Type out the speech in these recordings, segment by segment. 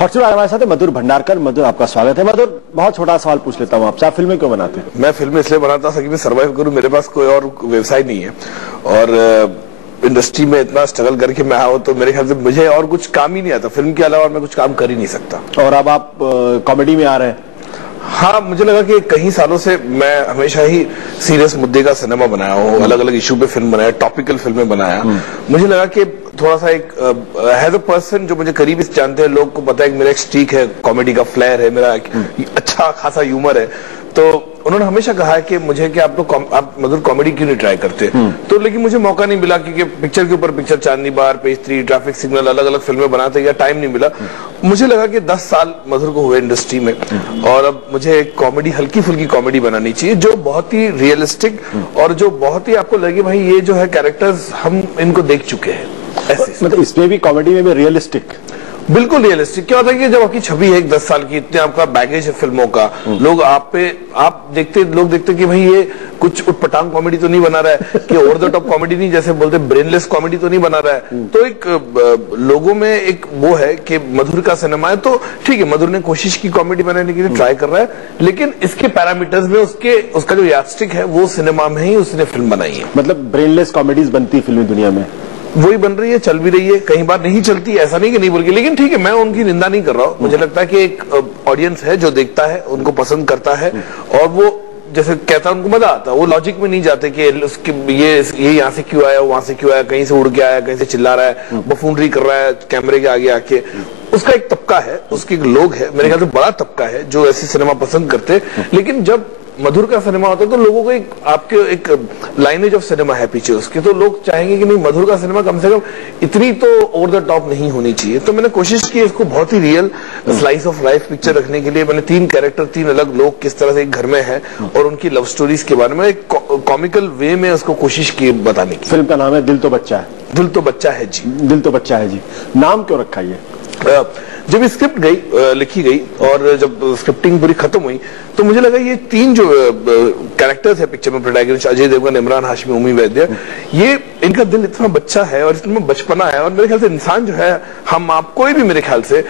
हर्षुल हमारे साथ है मधुर भंडारकर। मधुर, आपका स्वागत है। मधुर, बहुत छोटा सवाल पूछ लेता हूँ आपसे, आप फिल्में क्यों बनाते हैं? मैं फिल्में इसलिए बनाता हूँ कि मैं सर्वाइव करूँ, मेरे पास कोई और व्यवसाय नहीं है और इंडस्ट्री में इतना स्ट्रगल करके मैं आया हूँ तो मेरे ख्याल से मुझे और कुछ काम ही नहीं आता, फिल्म के अलावा मैं कुछ काम कर ही नहीं सकता। और अब आप कॉमेडी में आ रहे हैं? हाँ, मुझे लगा कि कई सालों से मैं हमेशा ही सीरियस मुद्दे का सिनेमा बनाया हूँ, अलग अलग इशू पे फिल्म बनाया, टॉपिकल फिल्में बनाया। मुझे लगा कि थोड़ा सा एक एज अ पर्सन जो मुझे करीबी से जानते हैं, लोग को पता है कि मेरा एक स्ट्रीक है, कॉमेडी का फ्लेयर है, मेरा अच्छा खासा ह्यूमर है, तो उन्होंने हमेशा कहा है कि मुझे कि आप मधुर कॉमेडी क्यों नहीं ट्राई करते। तो लेकिन मुझे मौका नहीं मिला क्योंकि पिक्चर के ऊपर पिक्चर, चांदनी बार, पेज 3, ट्रैफिक सिग्नल, अलग अलग फिल्में बनाते या टाइम नहीं मिला। मुझे लगा कि 10 साल मधुर को हुए इंडस्ट्री में और अब मुझे एक कॉमेडी, हल्की फुल्की कॉमेडी बनानी चाहिए जो बहुत ही रियलिस्टिक और जो बहुत ही आपको लगे भाई ये जो है कैरेक्टर्स हम इनको देख चुके हैं। मतलब इसमें भी, कॉमेडी में भी रियलिस्टिक, बिल्कुल रियलिस्टिक। क्या होता है कि जब आपकी छवि है 10 साल की, इतने आपका बैगेज है फिल्मों का, लोग लोग देखते कि भाई ये कुछ उटपटांग कॉमेडी तो नहीं बना रहा है, कि ओवर द टॉप कॉमेडी नहीं, जैसे बोलते ब्रेनलेस कॉमेडी तो नहीं बना रहा है। तो एक लोगों में एक वो है कि मधुर का सिनेमा है, तो ठीक है, मधुर ने कोशिश की कॉमेडी बनाने के लिए, ट्राई कर रहा है, लेकिन इसके पैरामीटर्स में उसका जो यार्डस्टिक है वो सिनेमा में ही उसने फिल्म बनाई है। मतलब ब्रेनलेस कॉमेडीज बनती है फिल्मी दुनिया में, वही बन रही है, चल भी रही है, कई बार नहीं चलती, ऐसा नहीं कि नहीं बोल के, लेकिन ठीक है, मैं उनकी निंदा नहीं कर रहा हूँ। मुझे लगता है कि एक ऑडियंस है जो देखता है, उनको पसंद करता है और वो जैसे कहता है उनको मजा आता है, वो लॉजिक में नहीं जाते कि उसके ये यहाँ से क्यों आया, वहां से क्यों आया, कहीं से उड़ के आया, कहीं से चिल्ला रहा है, बफूनरी कर रहा है कैमरे के आगे आके। उसका एक तबका है, उसके एक लोग है, मेरे ख्याल से बड़ा तबका है जो ऐसी सिनेमा पसंद करते। लेकिन जब मधुर का सिनेमा होता है तो लोगों को एक लाइनेज ऑफ सिनेमा है पीछे उसके, तो लोग चाहेंगे कि नहीं, मधुर का सिनेमा कम से कम इतनी तो ओवर द टॉप नहीं होनी चाहिए। तो मैंने कोशिश की इसको बहुत ही real slice of life picture रखने के लिए। मैंने 3 कैरेक्टर, 3 अलग लोग किस तरह से एक घर में है और उनकी लव स्टोरीज के बारे में एक कॉमिकल वे में उसको कोशिश की बताने की। फिल्म का नाम है दिल तो बच्चा है। दिल तो बच्चा है जी। दिल तो बच्चा है जी। नाम क्यों रखा ये? जब स्क्रिप्ट लिखी गई और जब स्क्रिप्टिंग पूरी खत्म हुई तो मुझे लगा ये 3 जो कैरेक्टर्स है पिक्चर में, प्रोटैगनिस्ट अजय देवगन, इमरान हाशमी, उम्मी वैद्य, ये इनका दिल इतना बच्चा है और इसमें बचपना है। और मेरे ख्याल से इंसान जो है, हम आप कोई भी, मेरे ख्याल से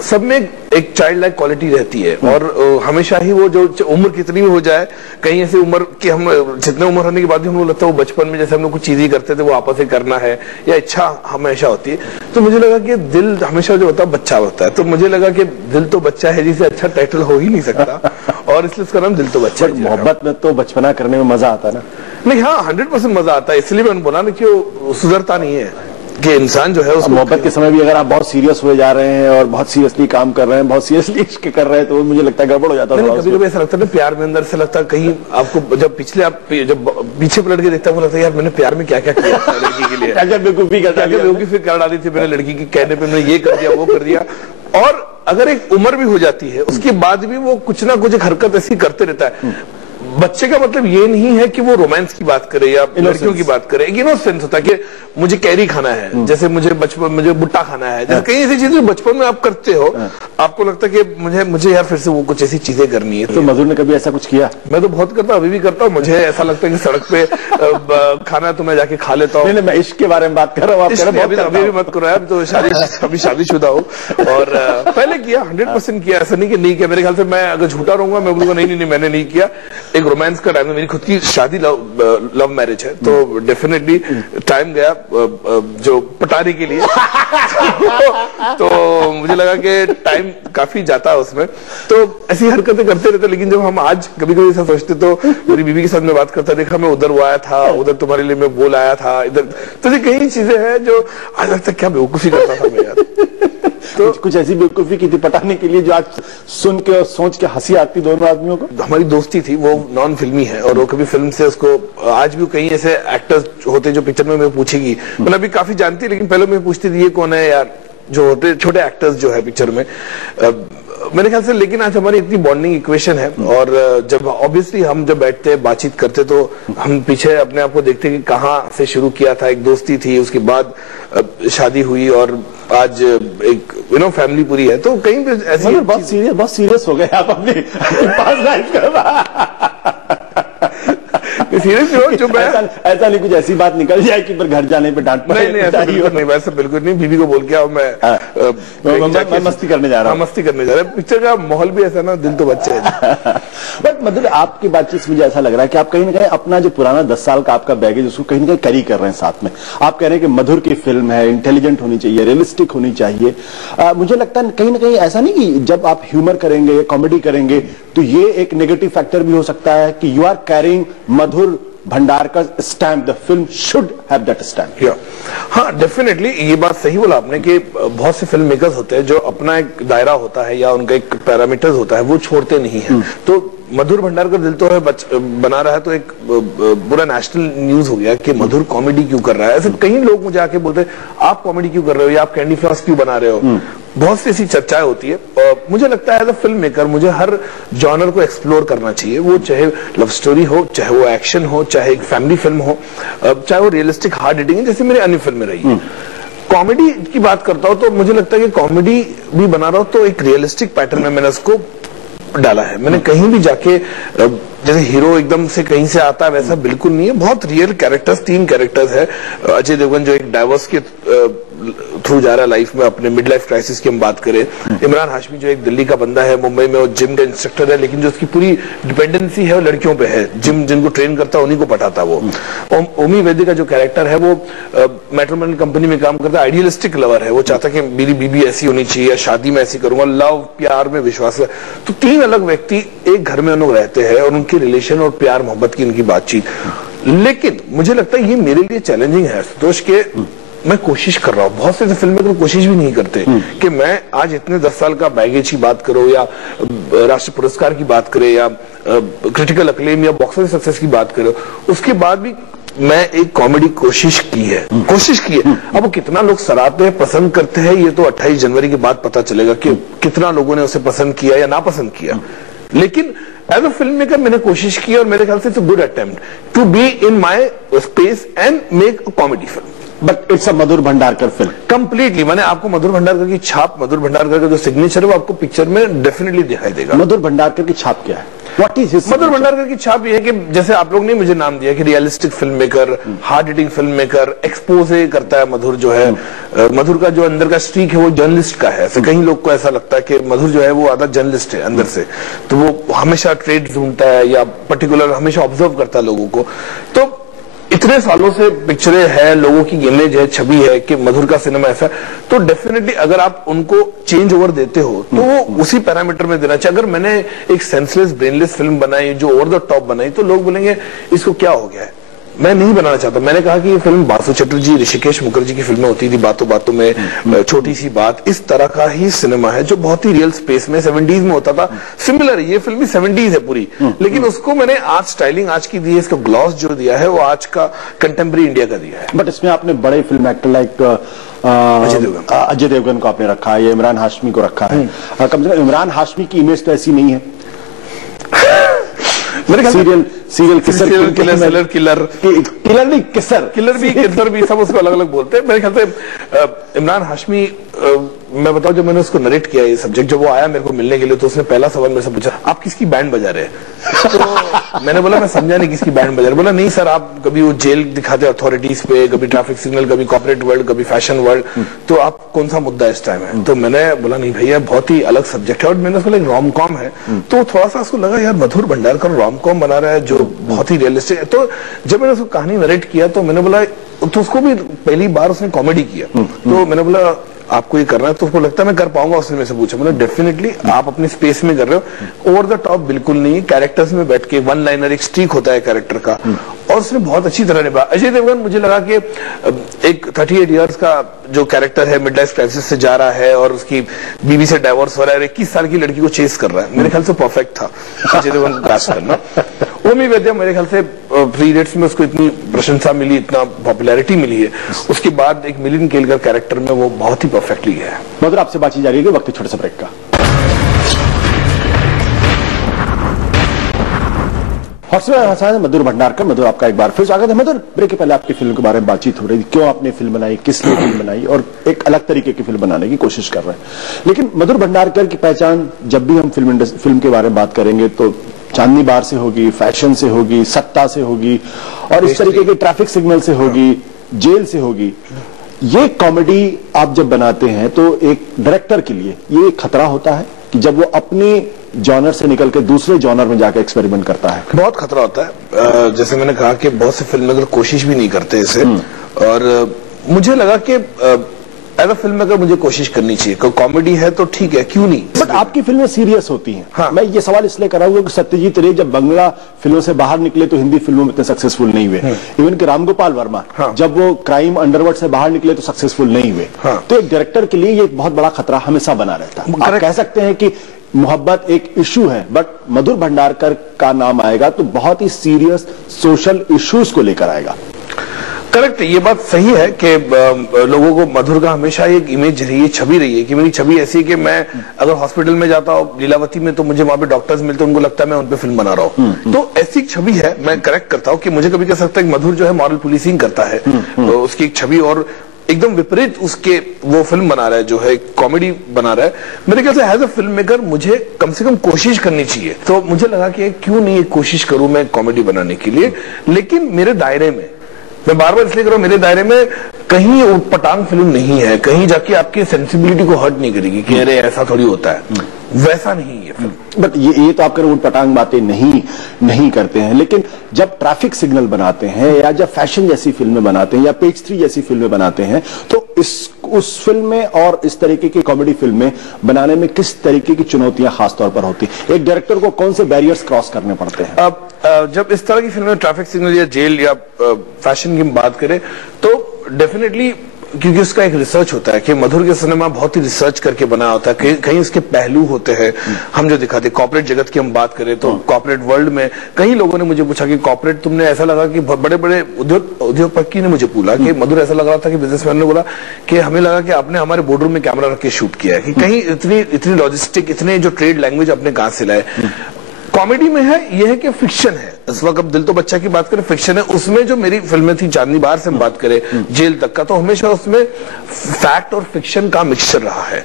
सब में एक चाइल्ड लाइक क्वालिटी रहती है और हमेशा ही वो जो उम्र कितनी भी हो जाए, कहीं ऐसी उम्र कि हम जितने उम्र होने के बाद भी हमको लगता है वो बचपन में जैसे हम लोग कुछ चीजें करते थे वो आपस से करना है, या इच्छा हमेशा होती है। तो मुझे लगा कि दिल हमेशा जो होता है बच्चा होता है, तो मुझे लगा कि दिल तो बच्चा है जिसे अच्छा टाइटल हो ही नहीं सकता और इसलिए इसका नाम दिल तो बच्चा है। मोहब्बत में तो बचपना करने में मजा आता है ना? नहीं, हाँ, 100% मजा आता है, इसलिए मैंने बोला ना कि वो सुधरता नहीं है कि इंसान जो है उसको मोहब्बत के समय भी अगर आप बहुत सीरियस हुए जा रहे हैं और बहुत सीरियसली काम कर रहे हैं, बहुत सीरियसली इश्क कर रहे हैं, तो मुझे लगता है गड़बड़ हो जाता है। कभी कभी ऐसा लगता है ना, प्यार में अंदर से लगता है कहीं आपको, जब पीछे पलट के देखता है, लगता है यार मैंने प्यार में क्या क्या किया लड़की के लिए, क्या बेवकूफी कर डाली थी मैंने लड़की की कहने पे, मैंने ये कर दिया, वो कर दिया। और अगर एक उम्र भी हो जाती है उसके बाद भी वो कुछ ना कुछ हरकत ऐसी करते रहता है। बच्चे का मतलब ये नहीं है कि वो रोमांस की बात करे या लड़कियों की बात करे, एक इनोसेंस होता है कि मुझे कैरी खाना है, जैसे मुझे भुट्टा खाना है, जैसे कई ऐसी चीजें बचपन में आप करते हो, आपको लगता है कि मुझे यार फिर से वो कुछ ऐसी चीजें करनी है। तो मधुर ने कभी ऐसा कुछ किया? मैं तो बहुत करता हूँ, अभी भी करता हूँ। मुझे ऐसा लगता है कि सड़क पे खाना है तो मैं जाके खा लेता हूँ। मैं इश्क के बारे में बात कर रहा हूँ, अभी भी मत करो, अभी तो शादीशुदा हो। और पहले किया, 100% किया, ऐसा नहीं कि नहीं किया। मेरे ख्याल से मैं अगर झूठा रहूंगा, मैं बोलूंगा नहीं मैंने नहीं किया। एक रोमांस का टाइम, मेरी खुद की शादी लव मैरिज है, तो डेफिनेटली टाइम गया जो पटाने के लिए तो मुझे लगा कि टाइम काफी जाता है उसमें, तो ऐसी हरकतें करते रहते। लेकिन जब हम आज कभी कभी ऐसा सोचते, तो मेरी बीवी के साथ में बात करता, देखा मैं उधर वो आया था, उधर तुम्हारे लिए मैं बोल आया था, इधर, तो ये कई चीजें हैं जो आज लगता है क्या बेवकूफी करता था मैं यार। तो कुछ ऐसी बेवकूफी की थी पटाने के लिए जो आज सुन के और सोच के हंसी आती दोनों आदमियों को? हमारी दोस्ती थी, वो नॉन फिल्मी है और वो कभी फिल्म से उसको, आज भी कई ऐसे एक्टर्स होते जो पिक्चर में मैं पूछेगी, मतलब अभी काफी जानती है, लेकिन पहले मैं पूछती थी ये कौन है यार, जो होते छोटे एक्टर्स जो है पिक्चर में, मेरे ख्याल से। लेकिन आज हमारी इतनी बॉन्डिंग इक्वेशन है और जब ऑब्वियसली हम जब बैठते बातचीत करते तो हम पीछे अपने आप को देखते कि कहाँ से शुरू किया था, एक दोस्ती थी, उसके बाद शादी हुई और आज एक फैमिली पूरी है। तो कहीं पे ऐसी बहुत सीरियस हो गए आप अपनी पास लाइफ का। सीरियसली हो जो मैं ऐसा नहीं कुछ ऐसी बात निकल जाए कि फिर घर जाने पे डांट पड़े। नहीं ऐसा बिल्कुल नहीं, वैसे बिल्कुल नहीं। बीवी को बोल के आओ मैं मस्ती करने जा रहा हूँ। मस्ती करने जा रहा है। पिक्चर का माहौल भी ऐसा ना, दिल तो बच्चे है। बट मधुर, आपकी बातचीत से मुझे ऐसा लग रहा है कि आप कहीं ना कहीं अपना जो पुराना 10 साल का आपका बैगेज उसको कहीं ना कहीं कैरी कर रहे हैं साथ में। आप कह रहे हैं कि मधुर की फिल्म है, इंटेलिजेंट होनी चाहिए, रियलिस्टिक होनी चाहिए। मुझे लगता है कहीं ना कहीं ऐसा नहीं कि जब आप ह्यूमर करेंगे, कॉमेडी करेंगे, तो ये एक नेगेटिव फैक्टर भी हो सकता है कि you are carrying Madhur Bhandarkar stamp, the film should have that stamp. हाँ, डेफिनेटली ये बात सही बोला आपने कि बहुत से फिल्म मेकर्स होते हैं जो अपना एक दायरा होता है या उनका एक पैरामीटर्स होता है, वो छोड़ते नहीं है। तो मधुर भंडारकर दिल तो है बना रहा है, तो एक पूरा नेशनल न्यूज हो गया कि मधुर कॉमेडी क्यों कर रहा है। ऐसे कई लोग मुझे आके बोलते हैं आप कॉमेडी क्यों कर रहे हो या आप कैंडी फ्लॉस क्यों बना रहे हो। बहुत सी ऐसी चर्चाएं होती है। मुझे लगता है एज अ फिल्म मेकर मुझे हर जॉनर को एक्सप्लोर करना चाहिए, वो चाहे लव स्टोरी हो, चाहे वो एक्शन हो, चाहे एक फैमिली फिल्म हो, चाहे वो रियलिस्टिक हार्ड हिटिंग है जैसे मेरी अन्य फिल्में रही है। कॉमेडी की बात करता हूं तो मुझे लगता है कि कॉमेडी भी बना रहा हूं तो एक रियलिस्टिक पैटर्न में मैंने उसको डाला है। मैंने कहीं भी जाके जैसे हीरो एकदम से कहीं से आता है वैसा बिल्कुल नहीं है। बहुत रियल कैरेक्टर्स, 3 कैरेक्टर्स है। अजय देवगन जो एक डाइवर्स के थ्रू जा रहा है लाइफ में, अपने मिड लाइफ क्राइसिस की हम बात करें। इमरान हाशमी जो एक दिल्ली का बंदा है, मुंबई में वो जिम का इंस्ट्रक्टर है, लेकिन जो उसकी पूरी डिपेंडेंसी है वो लड़कियों पे है। जिम जिनको ट्रेन करता है उन्हीं को पटाता वो। ओमी वैद्य का जो कैरेक्टर है वो मैट्रिमोनियल कंपनी में काम करता है, आइडियलिस्टिक लवर है। वो चाहता है कि मेरी बीबी ऐसी होनी चाहिए, शादी में ऐसी करूंगा, लव प्यार में विश्वास है। तो 3 अलग व्यक्ति एक घर में लोग रहते हैं और उनकी रिलेशन और प्यार मोहब्बत की उनकी बातचीत। लेकिन मुझे लगता है ये मेरे लिए चैलेंजिंग है संतोष के मैं कोशिश कर रहा हूँ। बहुत से फिल्म मेकर कोशिश भी नहीं करते कि मैं आज इतने 10 साल का बैगेज की बात करो या राष्ट्रीय पुरस्कार की बात करें या क्रिटिकल अक्लेम या बॉक्स ऑफिस सक्सेस की बात करो, उसके बाद भी मैं एक कॉमेडी कोशिश की है। अब वो कितना लोग सराहते हैं, पसंद करते हैं, ये तो 28 जनवरी के बाद पता चलेगा कि कितना लोगों ने उसे पसंद किया या नापसंद किया। लेकिन एज अ फिल्म मेकर मैंने कोशिश की और मेरे ख्याल से it's a good attempt to be in my space and make a comedy film. But it's a Madhur Bhandarkar film completely. मैंने आपको मधुर भंडारकर की छाप, मधुर भंडारकर का जो सिग्नेचर है वो आपको पिक्चर में डेफिनेटली दिखाई देगा। मधुर भंडारकर की छाप क्या है? What is his? Madhur Bhandarkar की छाप ये है कि जैसे आप लोग ने मुझे नाम दिया कि realistic film maker, hard hitting film maker, expose करता है मधुर जो है। मधुर का जो अंदर का स्ट्रीक है वो जर्नलिस्ट का है। ऐसे कई लोग को ऐसा लगता है कि मधुर जो है वो आधा जर्नलिस्ट है अंदर से, तो वो हमेशा ट्रेड ढूंढता है या पर्टिकुलर हमेशा ऑब्जर्व करता है लोगों को। तो इतने सालों से पिक्चरें है, लोगों की इमेज है, छवि है कि मधुर का सिनेमा ऐसा, तो डेफिनेटली अगर आप उनको चेंज ओवर देते हो तो वो उसी पैरामीटर में देना चाहिए। अगर मैंने एक सेंसलेस ब्रेनलेस फिल्म बनाई जो ओवर द टॉप बनाई तो लोग बोलेंगे इसको क्या हो गया है। मैं नहीं बनाना चाहता। मैंने कहा कि ये फिल्म बासु चटर्जी, ऋषिकेश मुखर्जी की फिल्में होती थी, बातों बातों में छोटी सी बात, इस तरह का ही सिनेमा है जो बहुत ही रियल स्पेस में 70s में होता था। सिमिलर ये फिल्म भी 70s है पूरी, लेकिन उसको मैंने आज स्टाइलिंग आज की दी है, इसको ग्लॉस जो दिया है वो आज का कंटेम्प्रेरी इंडिया का दिया है। बट इसमें आपने बड़े film actor like Ajay Devgan को आपने रखा है या इमरान हाशमी को रखा है। कम से कम इमरान हाशमी की इमेज तो ऐसी नहीं है। सीरियल किलर भी सब उसको अलग अलग बोलते हैं। मेरे ख्याल से इमरान हाशमी, मैं बताऊं जब मैंने उसको नरेट किया ये सब्जेक्ट, जब वो आया मेरे को मिलने के लिए तो उसने पहला सवाल मेरे से पूछा आप किसकी बैंड बजा रहे हैं। तो मैंने बोला मैं समझा नहीं किसकी बैंड बजा रहे। बोला नहीं सर, आप कभी वो जेल दिखाते अथॉरिटीज पे, कभी ट्रैफिक सिग्नल, कभी कॉर्पोरेट वर्ल्ड, कभी फैशन वर्ल्ड, तो आप कौन सा मुद्दा इस टाइम है। तो मैंने बोला नहीं भैया बहुत ही अलग सब्जेक्ट है। और मैंने उसको एक रोम कॉम है, तो थोड़ा सा उसको लगा यार मधुर भंडारकर रोम कॉम बना रहा है जो बहुत ही रियलिस्टिक है। तो जब मैंने उसको कहानी नरेट किया तो मैंने बोला, तो उसको भी पहली बार उसने कॉमेडी किया, तो मैंने बोला आपको ये करना है तो उसको लगता है मैं कर पाऊंगा। उसने मेरे से पूछा, मतलब डेफिनेटली आप अपने स्पेस में कर रहे हो, ओवर द टॉप बिल्कुल नहीं, कैरेक्टर्स में बैठ के वन लाइनर एक स्ट्रीक होता है कैरेक्टर का, और उसने बहुत अच्छी तरह निभाया। अजय देवगन मुझे लगा कि एक 38 इयर्स का जो कैरेक्टर है, मिड लाइफ क्राइसिस से जा रहा है और उसकी बीवी से डाइवोर्स हो रहा है और 21 साल की लड़की को चेस कर रहा है, मेरे ख्याल से परफेक्ट था अजय देवगन को कास्ट करना। ओमी वैद्य मेरे ख्याल से थ्री इडियट्स में उसको इतनी प्रशंसा मिली, इतना पॉपुलैरिटी मिली है, उसके बाद एक मिलिंद केलकर कैरेक्टर में वो बहुत ही परफेक्टली है। मधुर आपसे बातचीत जारी है, वक्त छोटे से ब्रेक का। मधुर भंडारकर, मधुर आपका एक बार फिर स्वागत है। मधुर, ब्रेक के पहले आपकी फिल्म के बारे में बातचीत हो रही थी, क्यों आपने फिल्म बनाई, किस लिए फिल्म बनाई, और एक अलग तरीके की फिल्म बनाने की कोशिश कर रहे हैं। लेकिन मधुर भंडारकर की पहचान जब भी हम फिल्म के बारे में बात करेंगे तो चांदनी बार से होगी, फैशन से होगी, सत्ता से होगी, और इस तरीके के ट्रैफिक सिग्नल से होगी, जेल से होगी। ये कॉमेडी आप जब बनाते हैं तो एक डायरेक्टर के लिए ये खतरा होता है कि जब वो अपने जॉनर से निकल के दूसरे जॉनर में जाकर एक्सपेरिमेंट करता है। बहुत खतरा होता है। जैसे मैंने कहा कि बहुत से फिल्म मेकर कोशिश भी नहीं करते इसे, और मुझे लगा कि एज अ फिल्म मेकर मुझे कोशिश करनी चाहिए। कॉमेडी है तो ठीक है, क्यों नहीं। बट आपकी फिल्में सीरियस होती हैं। हाँ। मैं ये सवाल इसलिए कर रहा हूँ कि सत्यजीत रे जब बंगला फिल्मों से बाहर निकले तो हिंदी फिल्मों में इतने सक्सेसफुल नहीं हुए। इवन कि रामगोपाल वर्मा हाँ। जब वो क्राइम अंडरवर्ल्ड से बाहर निकले तो सक्सेसफुल नहीं हुए। हाँ। तो एक डायरेक्टर के लिए ये एक बहुत बड़ा खतरा हमेशा बना रहता है। आप कह सकते हैं कि मोहब्बत एक इशू है, बट मधुर भंडारकर का नाम आएगा तो बहुत ही सीरियस सोशल इश्यूज को लेकर आएगा। करेक्ट, ये बात सही है कि लोगों को मधुर का हमेशा एक इमेज रही है, छवि रही है कि मेरी छवि ऐसी है कि मैं अगर हॉस्पिटल में जाता हूँ लीलावती में तो मुझे वहां पे डॉक्टर्स मिलते हैं, उनको लगता है मैं उन पे फिल्म बना रहा हूँ। तो ऐसी छवि है। मैं करेक्ट करता हूँ कि मुझे कभी कह सकता है कि मधुर जो है मॉरल पुलिसिंग करता है, तो उसकी एक छवि और एकदम विपरीत उसके वो फिल्म बना रहा है, जो है कॉमेडी बना रहा है। मेरे ख्याल से एज अ फिल्म मेकर मुझे कम से कम कोशिश करनी चाहिए। तो मुझे लगा कि क्यों नहीं एक कोशिश करूं मैं कॉमेडी बनाने के लिए, लेकिन मेरे दायरे में, मैं बार बार इसलिए कर रहा हूं, मेरे दायरे में कहीं उटपटांग फिल्म नहीं है, कहीं जाके आपकी सेंसिबिलिटी को हर्ट नहीं करेगी कि अरे ऐसा थोड़ी होता है, वैसा नहीं है फिल्म। बट ये तो आप कर उटपटांग बातें नहीं करते हैं, लेकिन जब ट्रैफिक सिग्नल बनाते हैं या जब फैशन जैसी फिल्में बनाते हैं या पेज 3 जैसी फिल्में बनाते हैं, तो उस फिल्म में और इस तरीके की कॉमेडी फिल्में बनाने में किस तरीके की चुनौतियां खासतौर पर होती है? एक डायरेक्टर को कौन से बैरियर्स क्रॉस करने पड़ते हैं? अब जब इस तरह की फिल्में ट्रैफिक सिग्नल या जेल या फैशन की बात करें तो डेफिनेटली, क्योंकि उसका एक रिसर्च होता है कि मधुर के सिनेमा बहुत ही रिसर्च करके बना होता है, कहीं उसके पहलू होते हैं हम जो दिखाते। कॉर्पोरेट जगत की हम बात करें तो कॉर्पोरेट वर्ल्ड में कई लोगों ने मुझे पूछा कि कॉर्पोरेट तुमने, ऐसा लगा कि बड़े बड़े उद्योगपति ने मुझे पूछा कि मधुर ऐसा लग रहा था कि बिजनेसमैन ने बोला कि हमें लगा कि आपने हमारे बोर्डरूम में कैमरा रख के शूट किया है, कि कहीं इतनी लॉजिस्टिक, इतने जो ट्रेड लैंग्वेज अपने कहां से लाए। कॉमेडी में है यह है कि फिक्शन है। इस वक्त अब दिल तो बच्चा की बात करें, फिक्शन है। उसमें जो मेरी फिल्में थी, चांदनी बार से हम बात करें जेल तक का, तो हमेशा उसमें फैक्ट और फिक्शन का मिक्सचर रहा है।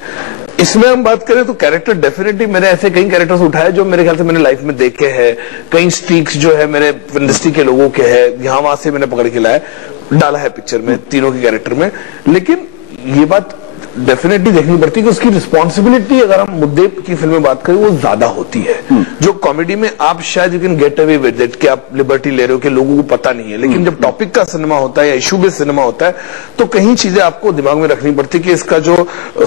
इसमें हम बात करें तो कैरेक्टर डेफिनेटली मैंने ऐसे कई कैरेक्टर्स उठाए जो मेरे ख्याल से मैंने लाइफ में देखे हैं, कई स्ट्रीक्स जो है मेरे इंडस्ट्री के लोगों के है, यहां वहां से मैंने पकड़ के लाया डाला है पिक्चर में, तीनों के कैरेक्टर में। लेकिन ये बात डेफिनेटली देखनी पड़ती है कि उसकी रिस्पॉन्सिबिलिटी, अगर हम मुद्दे की फिल्म में बात करें, वो ज्यादा होती है। जो कॉमेडी में आप शायद you can get away with it कि आप लिबर्टी ले रहे हो कि लोगों को पता नहीं है, लेकिन जब टॉपिक का सिनेमा होता है या इशू बेस्ड सिनेमा होता है तो कहीं चीजें आपको दिमाग में रखनी पड़ती है कि इसका जो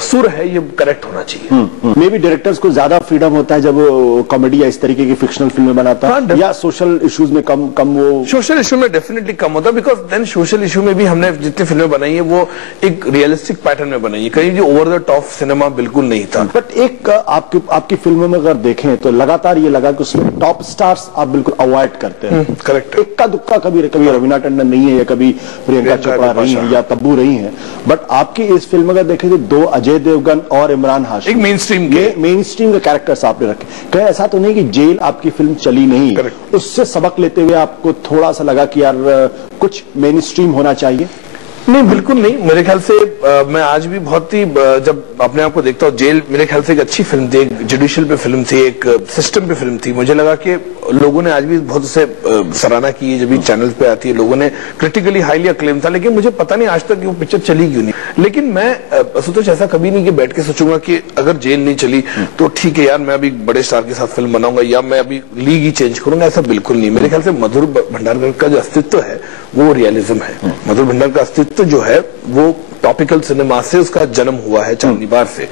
सुर है ये करेक्ट होना चाहिए। मे बी डायरेक्टर्स को ज्यादा फ्रीडम होता है जब वो कॉमेडी या इस तरीके की फिक्शनल फिल्में बनाता है, या सोशल इश्यूज में कम वो सोशल इशू में डेफिनेटली कम होता है, बिकॉज देन सोशल इशू में भी हमने जितनी फिल्में बनाई है वो एक रियलिस्टिक पैटर्न में बनाई है, कहीं जो ओवर द टॉप सिनेमा बिल्कुल नहीं था। बट एक आपकी फिल्मों में अगर देखें तो लगातार ये लगा कि उसमें टॉप स्टार्स आप बिल्कुल अवॉइड करते हैं। करेक्ट। इक्का दुक्का कभी रवीना टंडन नहीं है, या कभी प्रियंका चोपड़ा रही है, या तब्बू रही है। बट आपकी इस फिल्म अगर देखें तो 2 अजय देवगन और इमरान हाशमी, एक मेन स्ट्रीम के कैरेक्टर्स आपने रखे। कहीं ऐसा तो नहीं कि जेल आपकी फिल्म चली नहीं, उससे सबक लेते हुए आपको थोड़ा सा लगा कि यार कुछ मेन स्ट्रीम होना चाहिए? नहीं, बिल्कुल नहीं। मेरे ख्याल से मैं आज भी बहुत ही, जब अपने आप को देखता हूँ, जेल मेरे ख्याल से एक अच्छी फिल्म थी, एक जुडिशियल पे फिल्म थी, एक सिस्टम पे फिल्म थी। मुझे लगा कि लोगों ने आज भी बहुत उसे सराहना की है, जब भी चैनल पे आती है लोगों ने क्रिटिकली हाईली अक्लेम था, लेकिन मुझे पता नहीं आज तक वो पिक्चर चली क्यों नहीं। लेकिन मैं असुतोष ऐसा कभी नहीं कि बैठ के सोचूंगा कि अगर जेल नहीं चली तो ठीक है यार, मैं अभी बड़े स्टार के साथ फिल्म बनाऊंगा या मैं अभी लीग ही चेंज करूंगा, ऐसा बिल्कुल नहीं। मेरे ख्याल से मधुर भंडारकर का जो अस्तित्व है वो रियलिज्म है। मधुर भंडार का अस्तित्व जो है वो टॉपिकल सिनेमा से उसका जन्म हुआ है, चांदनी बार से,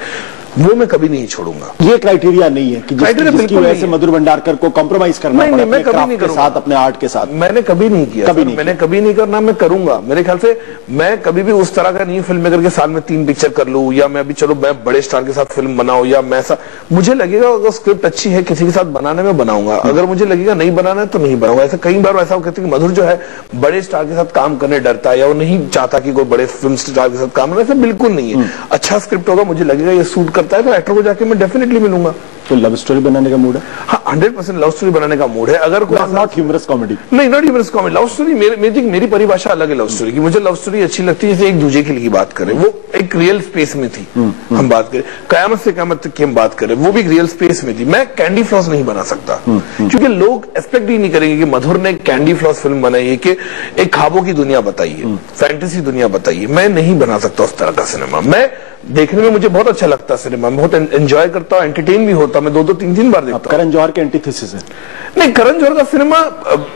वो मैं कभी नहीं छोड़ूंगा। ये क्राइटेरिया नहीं है कि जिसकी वजह से मधुर भंडारकर को कॉम्प्रोमाइज करना पड़े अपने क्राफ्ट के साथ, अपने आर्ट के साथ। मैंने कभी नहीं किया, मैंने कभी नहीं करना, मैं करूंगा। मेरे ख्याल से मैं कभी भी उस तरह का नहीं फिल्म मेकर के साल में 3 पिक्चर कर लूं, या मैं अभी चलो मैं बड़े स्टार के साथ फिल्म बनाऊं, या मैं ऐसा, मुझे लगेगा अगर स्क्रिप्ट अच्छी है किसी के साथ बनाने में बनाऊंगा, अगर मुझे लगेगा नहीं बनाना है तो नहीं बनाऊंगा। ऐसा कई बार ऐसा कहते हैं कि मधुर जो है बड़े स्टार के साथ काम करने डरता है या वो नहीं चाहता कि कोई बड़े फिल्म स्टार के साथ काम करे, ऐसा बिल्कुल नहीं है। अच्छा स्क्रिप्ट होगा, मुझे लगेगा ये सूट करता है तो एक्टर को जाके मैं डेफिनेटली मिलूंगा। तो लव स्टोरी बनाने का मूड है? हाँ, 100% लव स्टोरी बनाने का मूड है। अगर कोई नॉट ह्यूमरस कॉमेडी, नहीं, not humorous comedy, love story मेरी परिभाषा अलग है लव स्टोरी की। मुझे लव स्टोरी अच्छी लगती है जैसे एक दूजे के लिए बात करें, वो एक रियल स्पेस में थी। हम बात करें कयामत से कयामत तक की हम बात करें, वो भी एक रियल स्पेस में थी। मैं कैंडी फ्लॉस नहीं बना सकता क्योंकि लोग एक्सपेक्ट ही नहीं करेंगे कि मधुर ने कैंडी फ्लॉस फिल्म बनाई है, कि एक ख्वाबों की दुनिया बताई है, फैंटेसी दुनिया बताई है। मैं नहीं बना सकता उस तरह का सिनेमा। मैं देखने में मुझे बहुत अच्छा लगता है सिनेमा, बहुत एंजॉय करता हूं, एंटरटेन भी होता, मैं 2-2, 3-3 बार देखता हूं। करण जौहर के एंटीथेसिस है। नहीं, करण जौहर का सिनेमा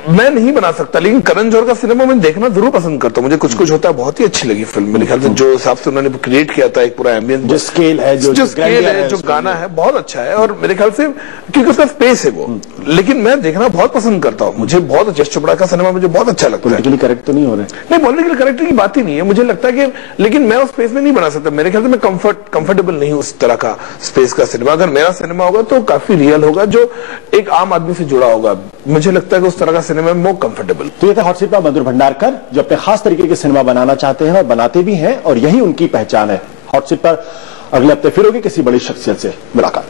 मैं नहीं बना सकता, लेकिन करण जौहर का सिनेमा मैं देखना जरूर पसंद करता हूं। मुझे कुछ कुछ होता है बहुत ही अच्छी लगी फिल्म, मेरे ख्याल से जो हिसाब से उन्होंने क्रिएट किया था एक पूरा एम्बियंस, जो स्केल है, जो स्केल है, जो गाना है बहुत अच्छा है। और मेरे ख्याल से क्योंकि उसका स्पेस है वो, लेकिन मैं देखना बहुत पसंद करता हूं। मुझे बहुत यश चोपड़ा का सिनेमा मुझे बहुत अच्छा लगता है। पॉलिटिकली करेक्ट तो नहीं हो रहे? नहीं, पॉलिटिकल करेक्टर की बात ही नहीं है। मुझे लगता है कि, लेकिन मैं उस स्पेस में नहीं बना सकता। मेरे ख्याल से मैं कंफर्टेबल नहीं हूं उस तरह का स्पेस का सिनेमा। अगर मेरा सिनेमा होगा तो काफी रियल होगा, जो एक आम आदमी से जुड़ा होगा। मुझे लगता है कि उस तरह का सिनेमा में मोर कंफर्टेबल। तो ये थे हॉट सीट पर मधुर भंडारकर, जो अपने खास तरीके के सिनेमा बनाना चाहते हैं और बनाते भी हैं, और यही उनकी पहचान है। हॉट सीट पर अगले हफ्ते फिर होगी किसी बड़ी शख्सियत से मुलाकात।